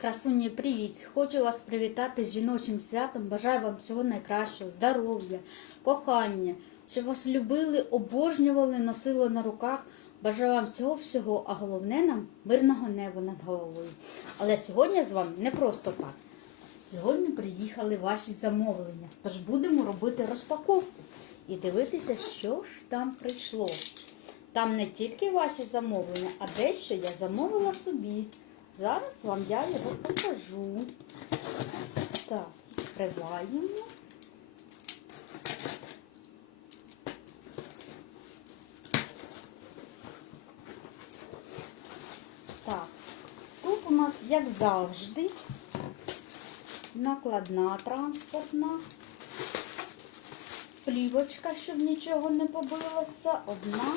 Красуні, привіт! Хочу вас привітати з жіночим святом. Бажаю вам всього найкращого, здоров'я, кохання, щоб вас любили, обожнювали, носили на руках. Бажаю вам всього-всього, а головне нам мирного неба над головою. Але сьогодні з вами не просто так. Сьогодні приїхали ваші замовлення, тож будемо робити розпаковку і дивитися, що ж там прийшло. Там не тільки ваші замовлення, а дещо я замовила собі. Зараз вам я його покажу. Так, відкриваємо. Так, тут у нас, як завжди, накладна транспортна, плівочка, щоб нічого не побилося. Одна,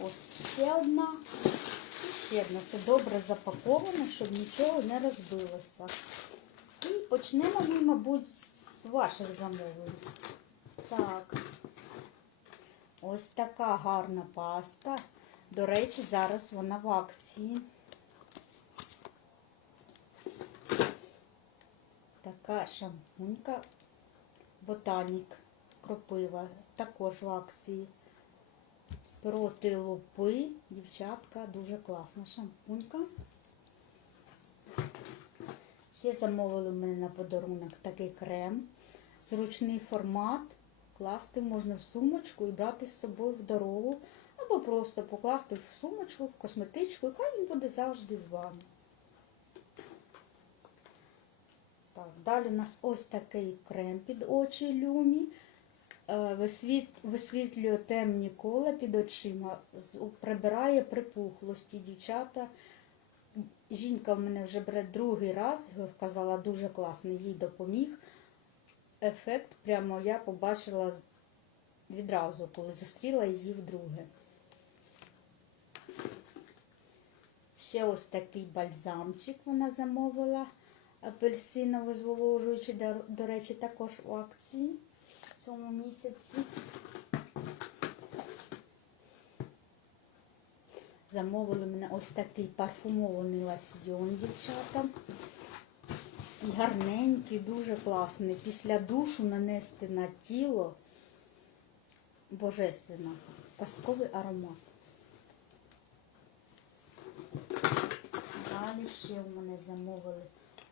ось ще одна. І. Все добре запаковано, щоб нічого не розбилося. І почнемо ми, мабуть, з ваших замовлень. Так. Ось така гарна паста. До речі, зараз вона в акції. Така шампунька Ботанік кропива. Також в акції. Проти лупи, дівчатка, дуже класна шампунька. Ще замовили в мене на подарунок такий крем. Зручний формат. Класти можна в сумочку і брати з собою в дорогу. Або просто покласти в сумочку, в косметичку, і хай він буде завжди з вами. Так, далі у нас ось такий крем під очі люмі. Е, висвіт- висвітлює темні кола під очима, прибирає припухлості. Дівчата, жінка в мене вже бере другий раз, сказала дуже класний, їй допоміг. Ефект прямо я побачила відразу, коли зустріла її вдруге. Ще ось такий бальзамчик вона замовила. Апельсиновий зволожуючий, до, до речі, також у акції цьому місяці. Замовили мене ось такий парфумований лосьйон, дівчата. Гарненький, дуже класний. Після душу нанести на тіло божественно. Казковий аромат. Далі ще в мене замовили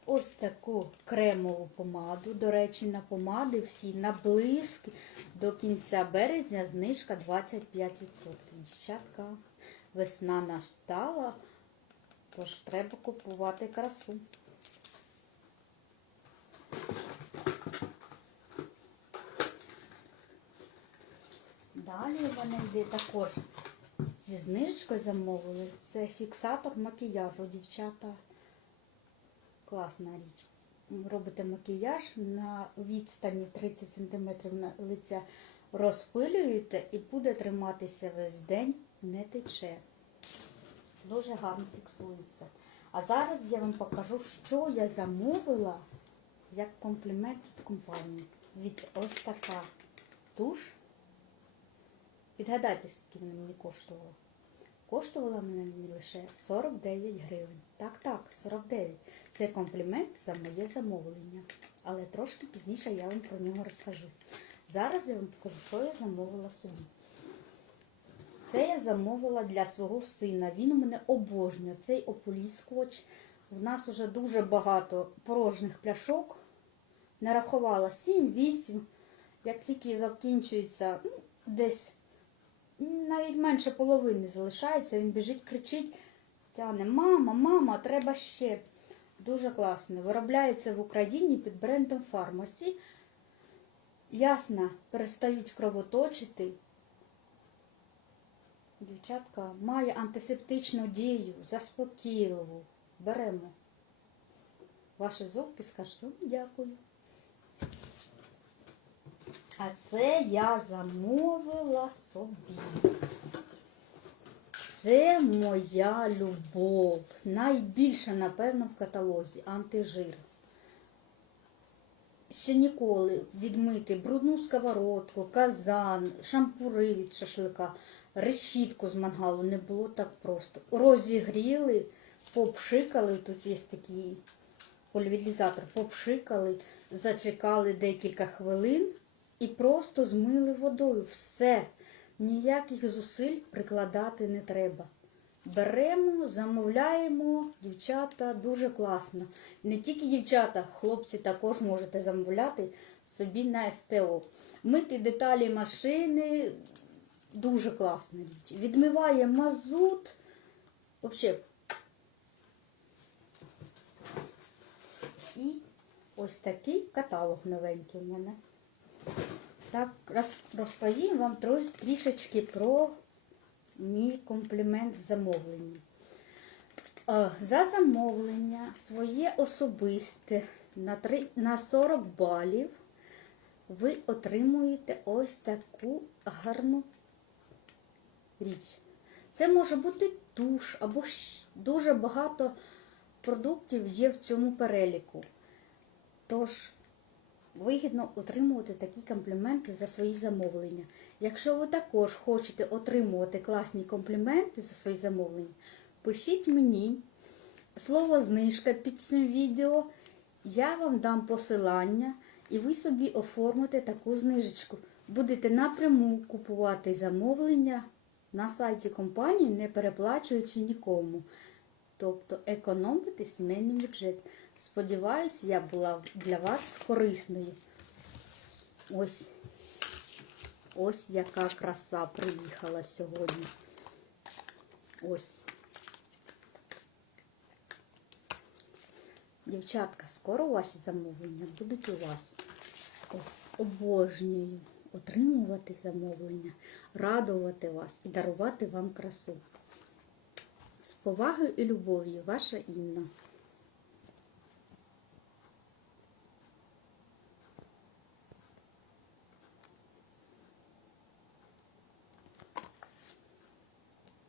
ось таку кремову помаду. До речі, на помади всі на до кінця березня знижка 25%. Дівчатка, весна настала, тож треба купувати красу. Далі вони йде також зі знижкою замовили. Це фіксатор макіяжу, дівчата. Класна річ. Робите макіяж на відстані 30 см на лиця розпилюєте і буде триматися весь день, не тече. Дуже гарно фіксується. А зараз я вам покажу, що я замовила як комплімент від компанії. Від ось така туш. Відгадайте, скільки вона мені коштувала. Коштувала мені лише 49 гривень. Так, так, 49. Це комплімент за моє замовлення. Але трошки пізніше я вам про нього розкажу. Зараз я вам покажу, що я замовила собі. Це я замовила для свого сина. Він у мене обожнює цей ополіскувач. У нас вже дуже багато порожніх пляшок. Не рахувала 7-8. Як тільки закінчується, ну, десь навіть менше половини залишається, він біжить, кричить, тягне, мама, мама, треба ще. Дуже класно. Виробляється в Україні під брендом Фармасі. Ясно, перестають кровоточити. Дівчатка має антисептичну дію, заспокійливу. Беремо. Ваші зубки скажуть, дякую. А це я замовила собі. Це моя любов. Найбільша, напевно, в каталозі антижир. Ще ніколи відмити брудну сковородку, казан, шампури від шашлика, решітку з мангалу не було так просто. Розігріли, попшикали, тут є такий пульверізатор попшикали, зачекали декілька хвилин і просто змили водою. Все. Ніяких зусиль прикладати не треба. Беремо, замовляємо, дівчата дуже класно. Не тільки дівчата, хлопці також можете замовляти собі на СТО. Мити деталі машини дуже класна річ. Відмиває мазут. Взагалі. І ось такий каталог новенький у мене. Так, роз- розповім вам трішечки про мій комплімент в замовленні. За замовлення своє особисте на, три, на 40 балів ви отримуєте ось таку гарну річ. Це може бути туш або дуже багато продуктів є в цьому переліку. Тож, вигідно отримувати такі компліменти за свої замовлення. Якщо ви також хочете отримувати класні компліменти за свої замовлення, пишіть мені слово знижка під цим відео. Я вам дам посилання, і ви собі оформите таку знижечку. Будете напряму купувати замовлення на сайті компанії, не переплачуючи нікому. Тобто економити сімейний бюджет. Сподіваюсь, я була для вас корисною. Ось, ось яка краса приїхала сьогодні. Ось. Дівчатка, скоро ваші замовлення будуть у вас. Ось, обожнюю отримувати замовлення, радувати вас і дарувати вам красу. Повагою і любов'ю, ваша Інна.